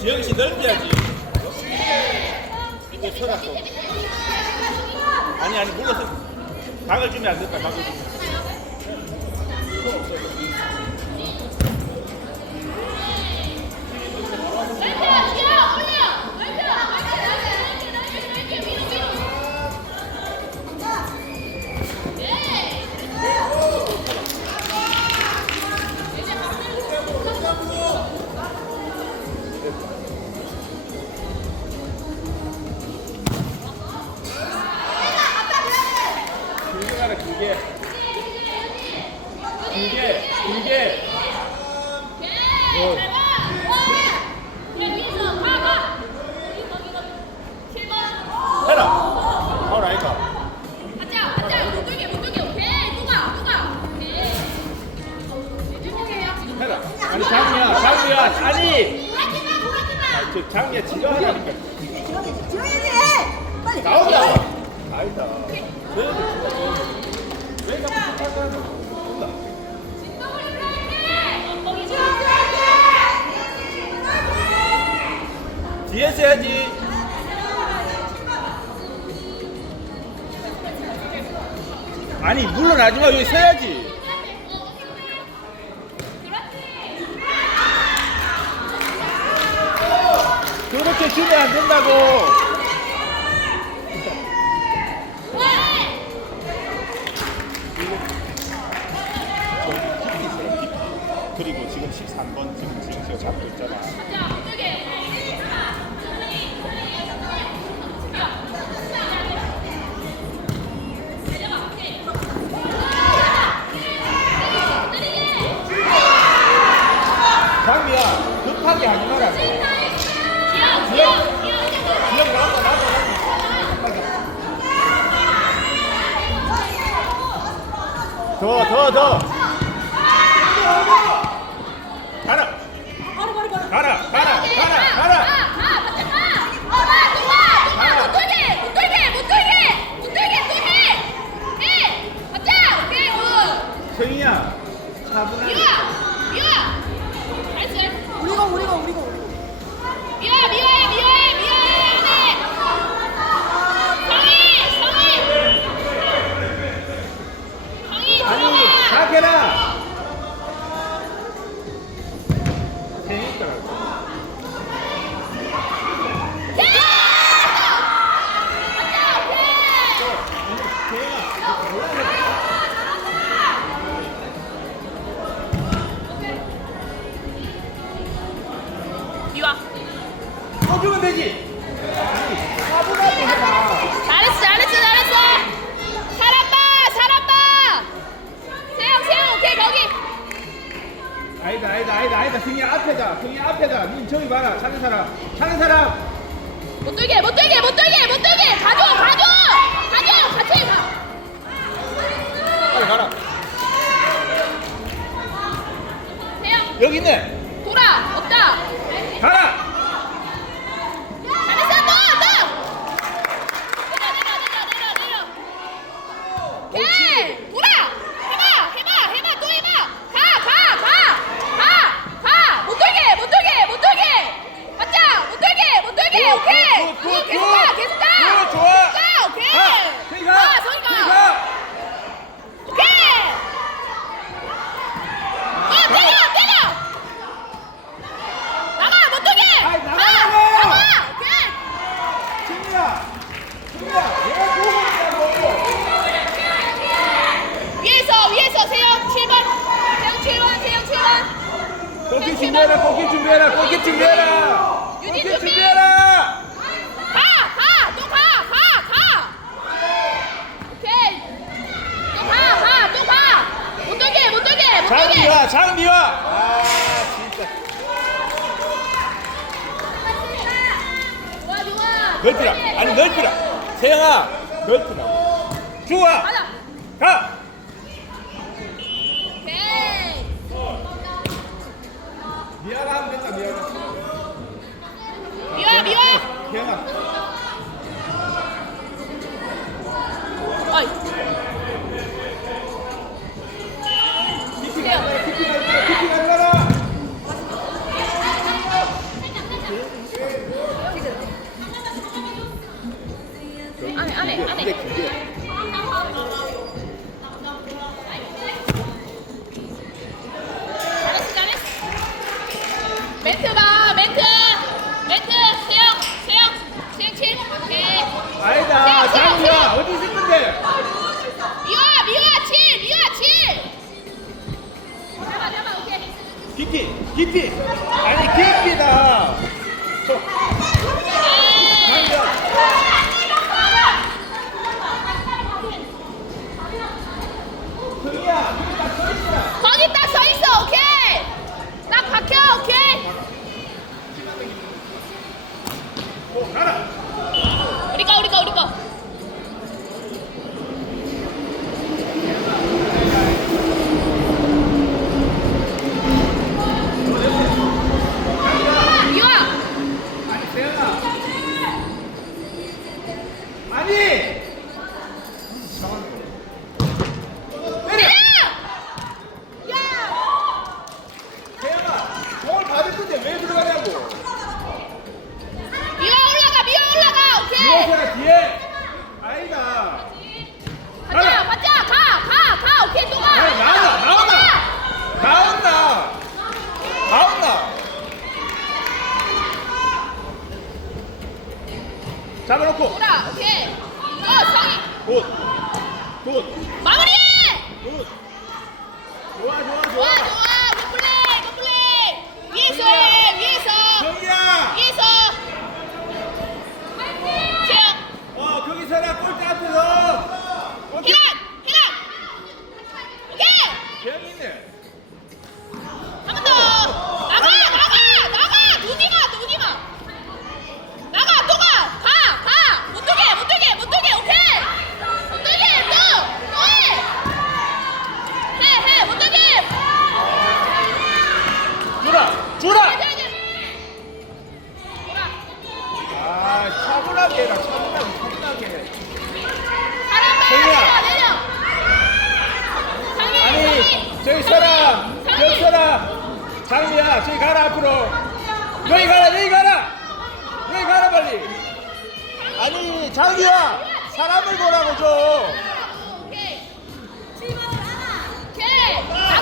지영 씨 넓혀야지. 이거 또 아니 아니 물러서 각을 주면 안 된다 각을 주면 해라. 파울 아이가 해라. 아니 장미야. 장미야. 아니. 저 장미야. 지가 하라니까. 빨리. 나온다 아니다. 저희들 진짜 저희들 왜 자꾸 똑같은 온다 뒤에서 해야지 아니 물러나지 마 여기 서야지. 그렇게 주면 안 된다고. 그리고 지금 13번 지금 지금 제가 잡고 있잖아 나온다 더더 더 가라. 가라 가라 가라 미워 또 주면 되지? 잘했어 잘했어 잘했어. 살았다 살았다 세영 세영 오케이 거기. 아니다 아니다 아니다 아니다. 승희야 앞에다 승희야 앞에다. 님 저기 봐라 사는 사람 사는 사람. 못 들게 못 들게 못 들게 못 들게. 가져 가져 가져 같이 가. 빨리 가라. 세영. 여기 있네. 돌아 없다 가라 잘했어 너 너 내려 내려 내려 내려 내려 오케이 돌아 해봐 해봐 해봐 또 해봐 가 가 가 가 가못 들게 못 들게 못 들게 맞자 못 들게 못 들게 오케이 굿, 굿, 굿, 계속 굿. 가 계속 가 굿, 좋아. 가 오케이 가 승희 가 가 성희 승희 가 가 오케이 어 때려 때려 나가 못 들게 아이, 가 나가라고. 나가 오케이 승희야 승희야 내가 보고 있냐고 위에서 위에서 세영 7번 세영 7번 세영 7번 골키 준비해라 골키 준비해라 골키 준비해라 유진 골키 준비. 준비해라 가가또가가가 오케이 또가가또가못 들게 못 들게 못 들게 장미와 장미와 아 진짜 좋아 좋아 넓히라. 아니 넓히라. 세영아 넓히라. 좋아. 가자 가. 오케이. 미아가 하면 된다 미아가 안에 안에. 이게 잘했어 멘트 봐 멘트. 멘트 세영 세영. 세영 칠. 오케이. 아니다 자, 자, 장우야 어디 있을 건데? 미화 미화 칠 미화 칠. 잡아 잡아 오케이. 깊이 깊이. 아니 깊이다. 5ら 유호세라 뒤에. 아니다 가자 가자 가 가 가. 오케이 또 가. 야, 나온다, 나온다. 나온다. 나온다. 잡아놓고. 돌아 오케이. 어 성희. 굿굿. 마무리해 굿. 좋아 좋아 좋아. 좋아 좋아. 굿플레이 굿플레이. 위에서 해 아 차분하게 해라 차분하게 차분하게. 해 아니 저기 서라 여기 서라 장미야 저기 가라 앞으로. 여기 가라 여기 가라. 여기 가라 빨리. 아니 장미야 사람을 보라고 좀. 오케이. 오케이. 나가 한다